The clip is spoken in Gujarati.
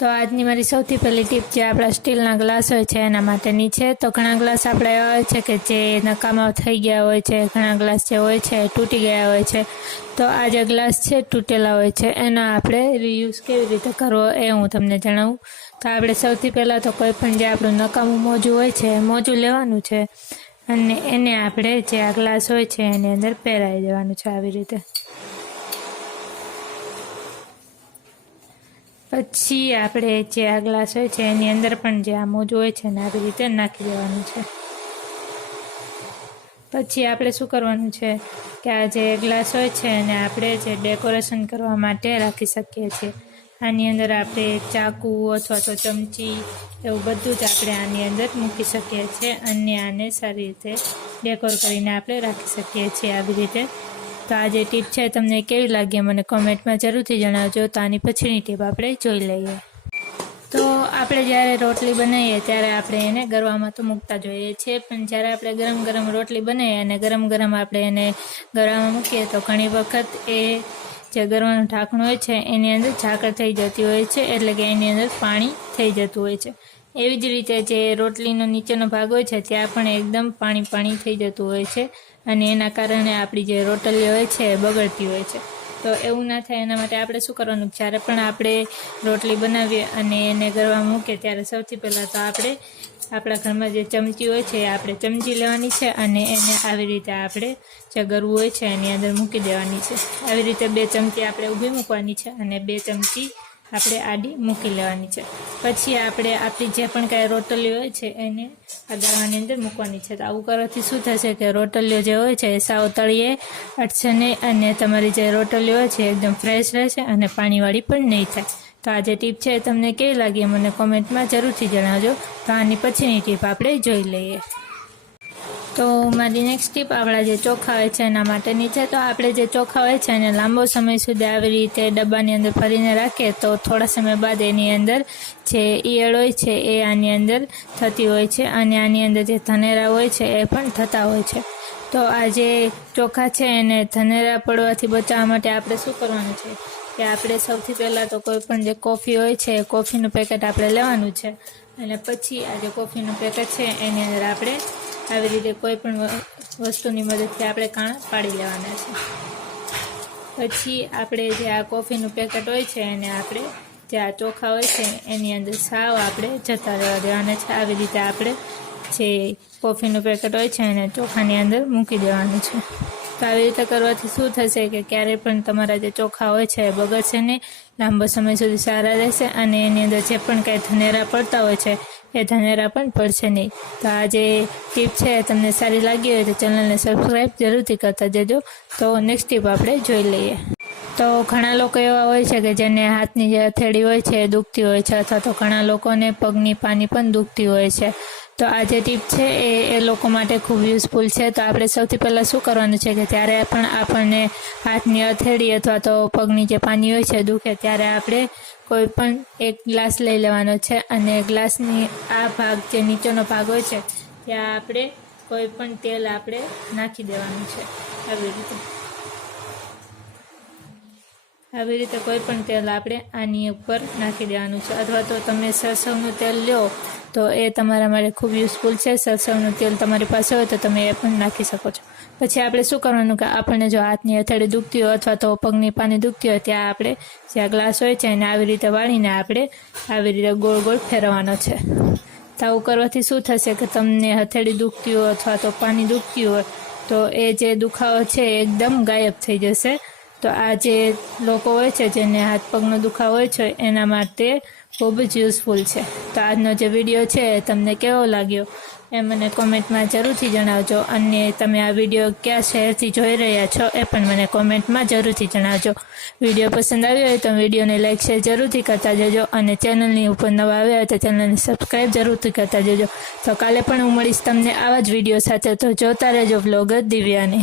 तो આજની મારી સૌથી પહેલી ટીપ જે આપણા સ્ટીલના ગ્લાસ હોય છે એના માટેની છે। તો ઘણા ગ્લાસ આપણે એવા હોય છે કે જે નકામા થઈ ગયા હોય છે, ઘણા ગ્લાસ જે હોય છે તૂટી ગયા હોય છે। તો આ જે ગ્લાસ છે તૂટેલા હોય છે એનો આપણે રીયુઝ કેવી રીતે કરવો એ હું તમને જણાવું। તો આપણે સૌથી પહેલાં તો કોઈ પણ જે આપણું નકામું મોજું હોય છે મોજું લેવાનું છે અને એને આપણે જે આ ગ્લાસ હોય છે એની અંદર પહેરાવી દેવાનું છે આવી રીતે। પછી આપણે જે આ ગ્લાસ હોય છે એની અંદર પણ જે આ મોજું હોય છે ને આવી રીતે નાખી દેવાનું છે। પછી આપણે શું કરવાનું છે કે આ જે ગ્લાસ હોય છે એને આપણે જે ડેકોરેશન કરવા માટે રાખી શકીએ છીએ। આની અંદર આપણે ચાકુ અથવા તો ચમચી એવું બધું જ આપણે આની અંદર મૂકી શકીએ છીએ અને આને સારી રીતે ડેકોર કરીને આપણે રાખી શકીએ છીએ આવી રીતે। તો આ જે ટીપ છે તમને કેવી લાગી મને કોમેન્ટમાં જરૂરથી જણાવજો। તો આની પછીની ટીપ આપણે જોઈ લઈએ। તો આપણે જ્યારે રોટલી બનાવીએ ત્યારે આપણે એને ગરવામાં તો મૂકતા જોઈએ છીએ, પણ જ્યારે આપણે ગરમ ગરમ રોટલી બનાવીએ અને ગરમ ગરમ આપણે એને ગરવામાં મૂકીએ તો ઘણી વખત એ જે ગરવાનું ઢાંકણું હોય છે એની અંદર ઝાકળ થઈ જતી હોય છે, એટલે કે એની અંદર પાણી થઈ જતું હોય છે। એવી જ રીતે જે રોટલીનો નીચેનો ભાગ હોય છે ત્યાં પણ એકદમ પાણી થઈ જતું હોય છે અને એના કારણે આપણી જે રોટલી હોય છે એ બગડતી હોય છે। તો એવું ના થાય એના માટે આપણે શું કરવાનું, જ્યારે પણ આપણે રોટલી બનાવીએ અને એને ગરવામાં મૂકીએ ત્યારે સૌથી પહેલાં તો આપણે આપણા ઘરમાં જે ચમચી હોય છે આપણે ચમચી લેવાની છે અને એને આવી રીતે આપણે જે ગરવું હોય છે એની અંદર મૂકી દેવાની છે। આવી રીતે 2 ચમચી આપણે ઊભી મૂકવાની છે અને 2 ચમચી આપણે આડી મૂકી લેવાની છે। પછી આપણે આપણી જે પણ કાંઈ રોટલી હોય છે એને આ ગરવાની અંદર મૂકવાની છે। તો આવું કરવાથી શું થશે કે રોટલીઓ જે હોય છે એ સાવ તળીએ અટશે નહીં અને તમારી જે રોટલી હોય છે એકદમ ફ્રેશ રહેશે અને પાણીવાળી પણ નહીં થાય। તો આ જે ટીપ છે એ તમને કેવી લાગી મને કોમેન્ટમાં જરૂરથી જણાવજો। તો આની પછીની ટીપ આપણે જોઈ લઈએ। તો મારી નેક્સ્ટ ટીપ આપણા જે ચોખા હોય છે એના માટેની છે। તો આપણે જે ચોખા હોય છે એને લાંબો સમય સુધી આવી રીતે ડબ્બાની અંદર ભરીને રાખીએ તો થોડા સમય બાદ એની અંદર જે ઈયળ હોય છે એ આની અંદર થતી હોય છે અને આની અંદર જે ધનેરા હોય છે એ પણ થતા હોય છે। તો આ જે ચોખા છે એને ધનેરા પડવાથી બચાવવા માટે આપણે શું કરવાનું છે કે આપણે સૌથી પહેલાં તો કોઈ પણ જે કોફી હોય છે કોફીનું પેકેટ આપણે લેવાનું છે અને પછી આ જે કોફીનું પેકેટ છે એની અંદર આપણે આવી રીતે કોઈ પણ વસ્તુની મદદથી આપણે કાણા પાડી લેવાના છે। પછી આપણે જે આ કોફીનું પેકેટ હોય છે એને આપણે જે આ ચોખા હોય છે એની અંદર સાવ આપણે જતા રહેવા દેવાના છે। આવી રીતે આપણે જે કોફીનું પેકેટ હોય છે એને ચોખાની અંદર મૂકી દેવાનું છે। તો આવી રીતે કરવાથી શું થશે કે ક્યારેય પણ તમારા જે ચોખા હોય છે એ બગડશે નહીં, લાંબો સમય સુધી સારા રહેશે અને એની અંદર જે પણ કાંઈ ધનેરા પડતા હોય છે એ ધનેરા પણ પડશે નહીં। તો આ જે ટીપ છે તમને સારી લાગી હોય તો ચેનલને સબસ્ક્રાઈબ જરૂરથી કરતા જજો। તો નેક્સ્ટ ટીપ આપણે જોઈ લઈએ। તો ઘણા લોકો એવા હોય છે કે જેને હાથની જે હથેળી હોય છે એ દુખતી હોય છે અથવા તો ઘણા લોકોને પગની પાની પણ દુખતી હોય છે। તો આ જે ટીપ છે એ લોકો માટે ખૂબ યુઝફુલ છે। તો આપણે સૌથી પહેલાં શું કરવાનું છે કે જ્યારે પણ આપણને હાથની હથેળી અથવા તો પગની જે પાની હોય છે દુખે ત્યારે આપણે કોઈ પણ એક ગ્લાસ લઈ લેવાનો છે અને ગ્લાસની આ ભાગ જે નીચેનો ભાગ હોય છે ત્યાં આપણે કોઈ પણ તેલ આપણે નાખી દેવાનું છે આવી રીતે કોઈ પણ તેલ આપણે આની ઉપર નાખી દેવાનું છે અથવા તો તમે સરસવનું તેલ લો તો એ તમારા માટે ખૂબ યુઝફુલ છે। સરસવનું તેલ તમારી પાસે હોય તો તમે એ પણ નાખી શકો છો। પછી આપણે શું કરવાનું કે આપણને જો હાથની હથેળી દુખતી હોય અથવા તો પગની પાની દુખતી હોય ત્યાં આપણે જે આ ગ્લાસ હોય છે એને આવી રીતે વાળીને આપણે આવી રીતે ગોળ ગોળ ફેરવવાનો છે। તો આવું કરવાથી શું થશે કે તમને હથેળી દુખતી હોય અથવા તો પાની દુખતી હોય તો એ જે દુખાવો છે એકદમ ગાયબ થઈ જશે। તો આ જે લોકો હોય છે જેને હાથ પગનો દુખાવો હોય છે એના માટે ખૂબ જ યુઝફુલ છે। તો આજનો જે વિડીયો છે તમને કેવો લાગ્યો એ મને કોમેન્ટમાં જરૂરથી જણાવજો અને તમે આ વિડીયો કયા શહેરથી જોઈ રહ્યા છો એ પણ મને કોમેન્ટમાં જરૂરથી જણાવજો। વિડીયો પસંદ આવ્યો હોય તો વિડીયોને લાઇક શેર જરૂરથી કરતા જજો અને ચેનલની ઉપર નવા આવ્યા હોય તો ચેનલને સબસ્ક્રાઈબ જરૂરથી કરતા જજો। તો કાલે પણ હું મળીશ તમને આવા જ વિડીયો સાથે। તો જોતા રહેજો વ્લોગર દિવ્યાને।